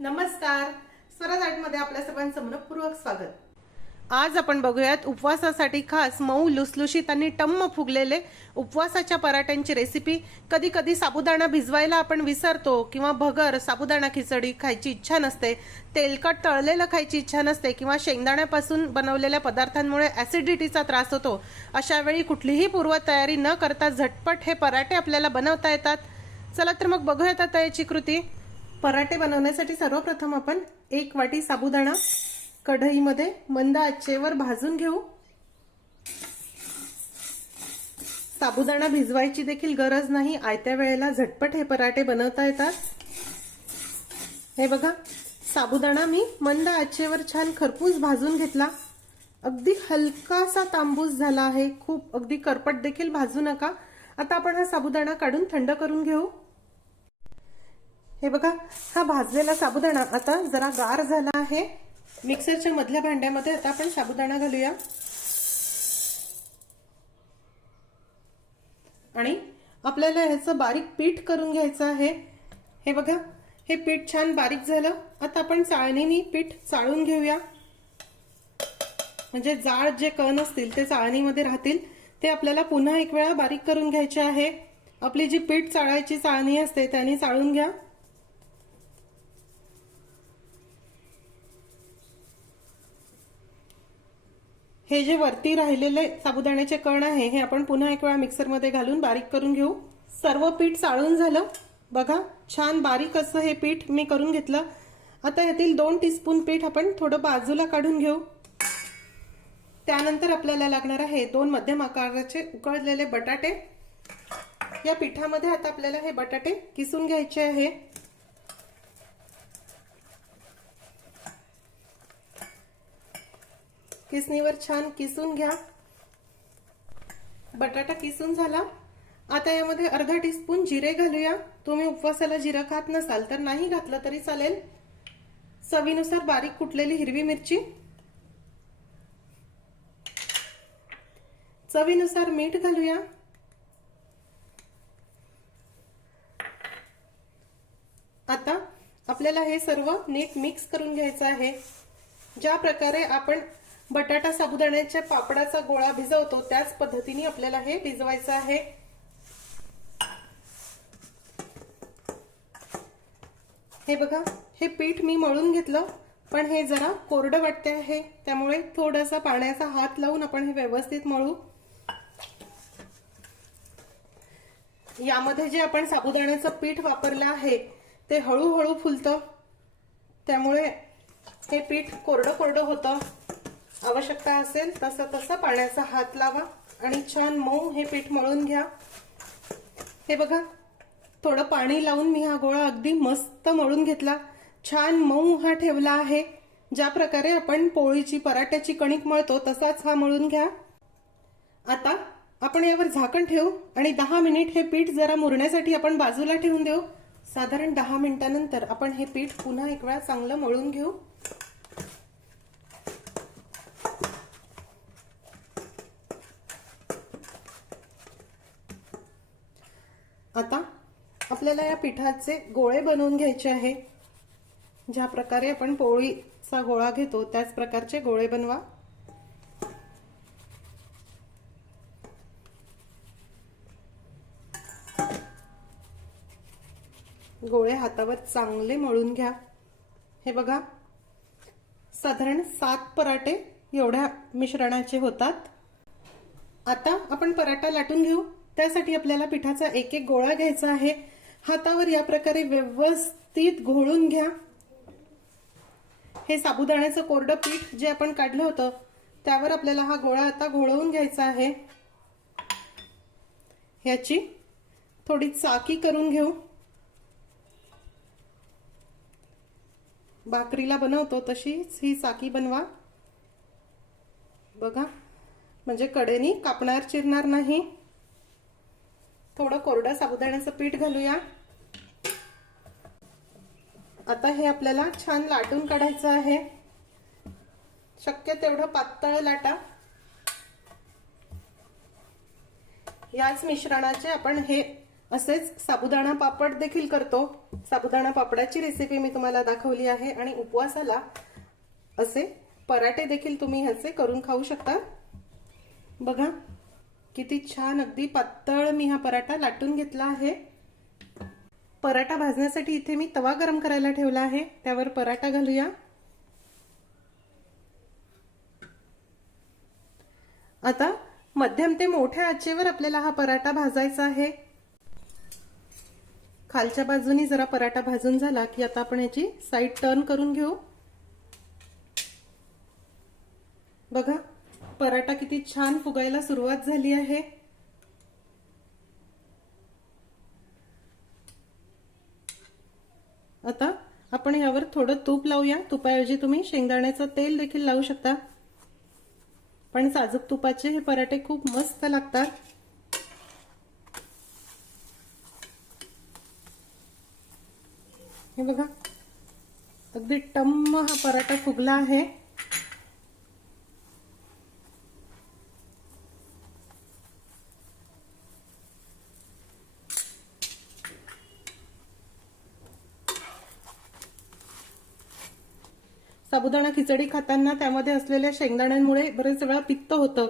नमस्कार. स्वराज आर्टमध्ये आपल्या सर्वांचं मनपूर्वक स्वागत. आज आपण बघूयात उपवासासाठी खास मऊ लुसलुशीत आणि टम्म फुगलेले उपवासाच्या पराठ्यांची रेसिपी कधी कधी साबुदाणा भिजवायला आपण विसरतो किंवा भगर साबुदाणा खिचडी खायची इच्छा नसते तेलकट तळलेलं खायची इच्छा नसते किंवा शेंगदाण्यापासून बनवलेल्या पदार्थांमुळे ऍसिडिटीचा त्रास होतो. अशा वेळी कुठलीही पूर्वतयारी न करता झटपट हे पराठे आपल्याला बनवता येतात. चला तर मग बघूयात आता याची कृती. पराठे बनवण्यासाठी सर्वप्रथम आपण एक वाटी साबुदाणा कढईमध्ये मंद आचेवर भाजून घेऊ. साबुदाणा भिजवायची देखील गरज नाही. आयत्या वेळेला झटपट हे पराठे बनवता येतात. हे बघा साबुदाणा मी मंद आचेवर छान खरपूस भाजून घेतला. अगदी हलकासा तांबूस झाला आहे. खूप अगदी करपट देखील भाजू नका. आता आपण हा साबुदाणा काढून थंड करून घेऊ. हे बघा हा भाजलेला साबुदाणा आता जरा गार झाला आहे. मिक्सरच्या मधल्या भांड्यामध्ये आता आपण साबुदाणा घालूया. आणि आपल्याला ह्याचं बारीक पीठ करून घ्यायचं आहे. हे बघा हे पीठ छान बारीक झालं. आता आपण चाळणीनी पीठ चाळून घेऊया. म्हणजे जाड जे कण असतील ते चाळणीमध्ये राहतील ते आपल्याला पुन्हा एक वेळा बारीक करून घ्यायचे आहे. आपली जी पीठ चाळायची चाळणी असते त्याने चाळून घ्या. हे जे वरती राहिलेले साबुदाण्याचे कण आहे हे आपण पुन्हा एक वेळा मिक्सरमध्ये घालून बारीक करून घेऊ. सर्व पीठ चाळून झालं. बघा छान बारीक असं हे पीठ मी करून घेतलं. आता यातील दोन टीस्पून पीठ आपण थोडं बाजूला काढून घेऊ. त्यानंतर आपल्याला लागणार आहे दोन मध्यम आकाराचे उकळलेले बटाटे. या पिठामध्ये आता आपल्याला हे बटाटे किसून घ्यायचे आहे. किसणीवर छान किसून घ्या. बटाटा किसून झाला. आता यामध्ये अर्धा टीस्पून जिरे घालूया. तुम्ही उपवासाला जिरं खात नसाल तर नाही घातलं तरी चालेल. चवीनुसार बारीक कुटलेली हिरवी मिरची. चवीनुसार मीठ घालूया. आता आपल्याला हे सर्व नीट मिक्स करून घ्यायचं आहे. ज्या प्रकारे आपण बटाटा साबुदाण्याच्या पापडाचा गोळा भिजवतो. त्याच पद्धतीने आपल्याला हे भिजवायचं आहे. हे बघा हे पीठ मी मळून घेतलं पण हे जरा कोरडं वाटते आहे. त्यामुळे थोडासा पाण्याचा हात लावून आपण हे व्यवस्थित मळू. यामध्ये जे आपण साबुदाण्याचं पीठ वापरलं आहे ते हळूहळू फुलतं. त्यामुळे हे पीठ कोरडं कोरडं होतं. आवश्यकता असेल तसं तसं पाण्याचा हात लावा आणि छान मऊ हे पीठ मळून घ्या. हे बघा थोडं पाणी लावून मी हा गोळा अगदी मस्त मळून घेतला. छान मऊ हा ठेवला आहे. ज्या प्रकारे आपण पोळीची पराठ्याची कणिक मळतो तसाच हा मळून घ्या. आता आपण यावर झाकण ठेवू आणि दहा मिनिट हे पीठ जरा मुरण्यासाठी आपण बाजूला ठेवून देऊ. साधारण दहा मिनिटानंतर आपण हे पीठ पुन्हा एक वेळा चांगलं मळून घेऊ आता आपल्याला या पिठाचे गोळे बनवून घ्यायचे आहे. ज्या प्रकारे आपण पोळीचा गोळा घेतो त्याच प्रकारचे गोळे बनवा. गोळे हातावर चांगले मळून घ्या. हे बघा साधारण सात पराठे एवढ्या मिश्रणाचे होतात. आता आपण पराठा लाटून घेऊ. त्यासाठी आपल्याला पिठाचा एक एक गोळा घ्यायचा आहे. हातावर या प्रकारे व्यवस्थित घोळून घ्या. हे साबुदाण्याचं कोरडं पीठ जे आपण काढलं होतं त्यावर आपल्याला हा गोळा आता घोळवून घ्यायचा आहे. ह्याची थोडी चाकी करून घेऊ. भाकरीला बनवतो तशीच ही चाकी बनवा. बघा म्हणजे कडेनी कापणार चिरणार नाही. थोडं कोरडं साबुदाण्याचं पीठ घालूया. आता हे आपल्याला छान लाटून काढायचं आहे. शक्य तेवढं पातळ लाटा. याच मिश्रणाचे आपण हे असेच साबुदाणा पापड देखील करतो. साबुदाणा पापडाची रेसिपी मी तुम्हाला दाखवली आहे आणि उपवासाला असे पराठे देखील तुम्ही ह्याचे करून खाऊ शकता. बघा किती छान अगदी पातळ मी हा पराठा लाटून घेतला आहे. पराठा भाजण्यासाठी इथे मी तवा गरम करायला ठेवला आहे. त्यावर पराठा घालूया. आता मध्यम ते मोठ्या आचेवर आपल्याला हा पराठा भाजायचा आहे. खालच्या बाजूनी जरा पराठा भाजून झाला की आता आपण याची साईड टर्न करून घेऊ. बघा पराठा किती छान फुगायला सुरुवात झाली आहे. आता आपण यावर थोडं तूप लावूया. तुपाऐवजी तुम्ही शेंगदाण्याचं तेल देखील लावू शकता. पण साजूक तुपाचे हे पराठे खूप मस्त लागतात. हे बघा. अगदी टम्म हा पराठा फुगला आहे. साबुदाणा खिचडी खाताना त्यामध्ये असलेल्या शेंगदाण्यांमुळे बरेच वेळा पित्त होतं.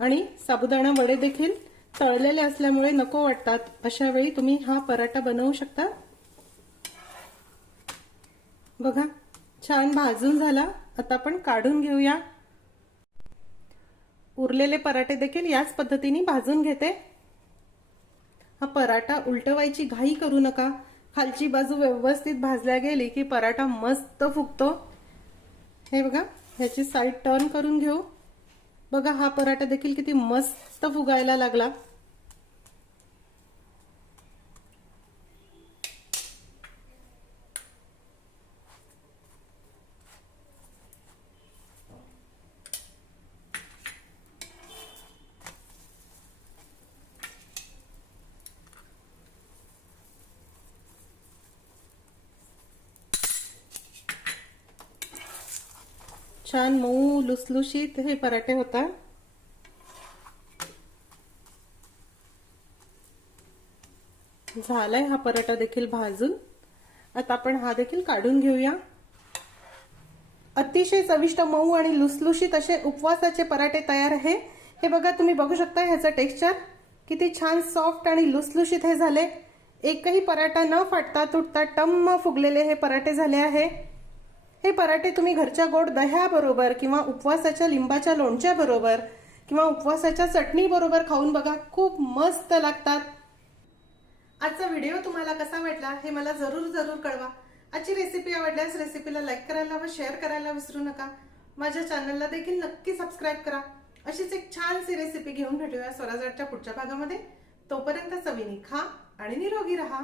आणि साबुदाणा वडे देखील तळलेले असल्यामुळे नको वाटतात. अशा वेळी तुम्ही हा पराठा बनवू शकता. बघा छान भाजून झाला. आता आपण काढून घेऊया. उरलेले पराठे देखील याच पद्धतीने भाजून घेते. हा पराठा उलटवायची घाई करू नका. खालची बाजू व्यवस्थित भाजल्या गेली की पराठा मस्त फुगतो. हे बघा ह्याची साईड टर्न करून घेऊ. बघा हा पराठा देखील किती मस्त फुगायला लागला. छान मऊ लुसलुशीत हे पराठे होतात. झालाय हा पराठा देखील भाजून. आता आपण हा देखील काढून घेऊया. अतिशय चविष्ट मऊ आणि लुसलुशीत असे उपवासाचे पराठे तयार आहे. हे बघा तुम्ही बघू शकता ह्याचं टेक्स्चर किती छान सॉफ्ट आणि लुसलुशीत हे झाले. एकही पराठा न फाटता तुटता टम्म फुगलेले हे पराठे झाले आहे. हे पराठे तुम्ही घरच्या गोड दह्याबरोबर किंवा उपवासाच्या लिंबाच्या लोणच्याबरोबर किंवा उपवासाच्या चटणीबरोबर खाऊन बघा. खूप मस्त लागतात. आजचा व्हिडिओ तुम्हाला कसा वाटला हे मला जरूर जरूर कळवा. आजची रेसिपी आवडल्यास रेसिपीला लाईक करायला व शेअर करायला विसरू नका. माझ्या चॅनलला देखील नक्की सबस्क्राईब करा. अशीच एक छानशी रेसिपी घेऊन भेटूया स्वराजच्या पुढच्या भागामध्ये. तोपर्यंत चवीनी खा आणि निरोगी राहा.